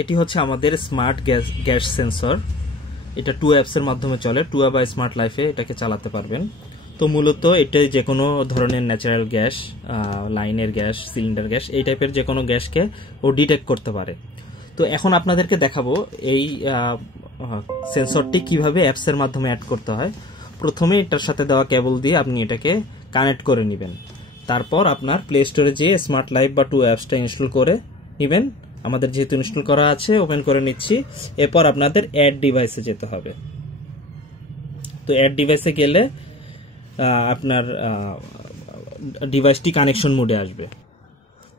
এটি হচ্ছে আমাদের স্মার্ট গ্যাস সেন্সর। এটা 2 অ্যাপসের মাধ্যমে চলে। 2 অ্যাপ বা স্মার্ট লাইফে এটাকে চালাতে পারবেন। তো মূলত এটা যে কোনো ধরনের ন্যাচারাল গ্যাস, লাইনের গ্যাস, সিলিন্ডার গ্যাস, এই টাইপের যে কোনো গ্যাসকে ও ডিটেক্ট করতে পারে। তো এখন আপনাদেরকে দেখাবো এই সেন্সরটি কিভাবে অ্যাপসের মাধ্যমে অ্যাড করতে হয়। প্রথমে এটার সাথে দেওয়া কেবল দিয়ে আপনি এটাকে কানেক্ট করে নেবেন। তারপর আপনার প্লে স্টোরে যেয়ে স্মার্ট লাইফ বা 2 অ্যাপসটা ইনস্টল করে নেবেন। আমাদের যেহেতু ইনস্টল করা আছে, ওপেন করে নিচ্ছি। এরপর আপনাদের অ্যাড ডিভাইসে যেতে হবে। তো অ্যাড ডিভাইসে গেলে আপনার ডিভাইসটি কানেকশন মোডে আসবে।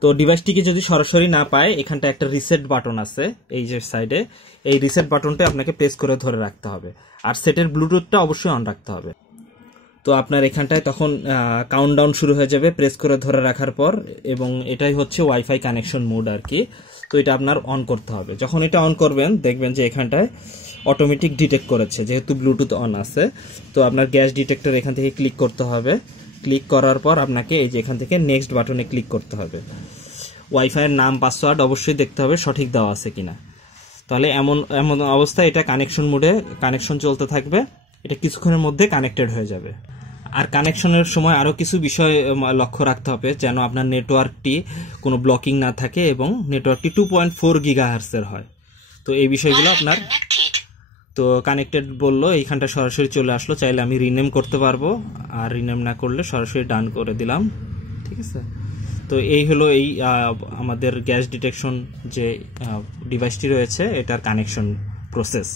তো ডিভাইসটিকে যদি সরাসরি না পায়, এখানটা একটা রিসেট বাটন আছে এই যে সাইডে, এই রিসেট বাটনটা আপনাকে প্রেস করে ধরে রাখতে হবে। আর সেটের ব্লুটুথটা অবশ্যই অন রাখতে হবে। তো আপনার এখানটায় তখন কাউন্টডাউন শুরু হয়ে যাবে প্রেস করে ধরে রাখার পর, এবং এটাই হচ্ছে ওয়াইফাই কানেকশন মোড আর কি। তো এটা আপনার অন করতে হবে। যখন এটা অন করবেন দেখবেন যে এখানটায় অটোমেটিক ডিটেক্ট করেছে, যেহেতু ব্লুটুথ অন আছে। তো আপনার গ্যাস ডিটেক্টর এখান থেকে ক্লিক করতে হবে। ক্লিক করার পর আপনাকে এই যে এখান থেকে নেক্সট বাটনে ক্লিক করতে হবে। ওয়াইফাইয়ের নাম পাসওয়ার্ড অবশ্যই দেখতে হবে সঠিক দেওয়া আছে কিনা। তাহলে এমন অবস্থায় এটা কানেকশন মোডে কানেকশন চলতে থাকবে। এটা কিছুক্ষণের মধ্যে কানেক্টেড হয়ে যাবে। আর কানেকশনের সময় আরও কিছু বিষয় লক্ষ্য রাখতে হবে, যেন আপনার নেটওয়ার্কটি কোনো ব্লকিং না থাকে এবং নেটওয়ার্কটি 2.4 গিগাহার্টজের হয়। তো এই বিষয়গুলো আপনার, তো কানেক্টেড বললো, এইখানটা সরাসরি চলে আসলো। চাইলে আমি রিনেম করতে পারবো, আর রিনেম না করলে সরাসরি ডান করে দিলাম। ঠিক আছে। তো এই হলো এই আমাদের গ্যাস ডিটেকশন যে ডিভাইসটি রয়েছে এটার কানেকশন প্রসেস।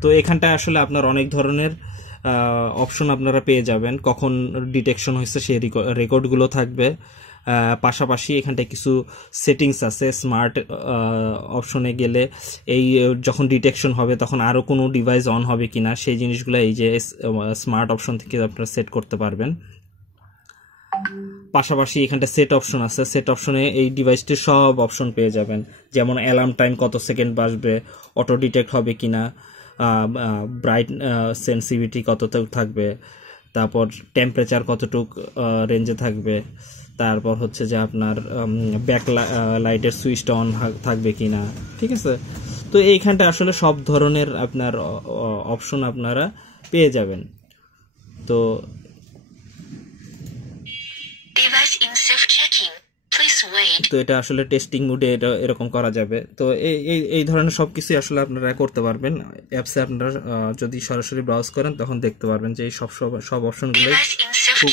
তো এখানটায় আসলে আপনার অনেক ধরনের অপশন আপনারা পেয়ে যাবেন। কখন ডিটেকশন হয়েছে সেই রেকর্ডগুলো থাকবে। পাশাপাশি এখানটায় কিছু সেটিংস আছে। স্মার্ট অপশনে গেলে এই যখন ডিটেকশন হবে তখন আরও কোনো ডিভাইস অন হবে কিনা সেই জিনিসগুলো এই যে স্মার্ট অপশন থেকে আপনারা সেট করতে পারবেন। পাশাপাশি এখানটা সেট অপশন আছে। সেট অপশনে এই ডিভাইসটির সব অপশন পেয়ে যাবেন, যেমন অ্যালার্ম টাইম কত সেকেন্ড বাজবে, অটো ডিটেক্ট হবে কিনা, ব্রাইট সেন্সিভিটি কতটুকু থাকবে, তারপর টেম্পারেচার কতটুক রেঞ্জে থাকবে, তারপর হচ্ছে যে আপনার ব্যাক লাইটের সুইচটা অন থাকবে কিনা। ঠিক আছে। তো এইখানটা আসলে সব ধরনের আপনার অপশন আপনারা পেয়ে যাবেন। তো তো এটা আসলে টেস্টিং মোডে এটা এরকম করা যাবে। তো এই ধরনের সবকিছু আসলে আপনারা করতে পারবেন অ্যাপসে। আপনারা যদি সরাসরি ব্রাউজ করেন তখন দেখতে পারবেন যে এই সব অপশনগুলো খুব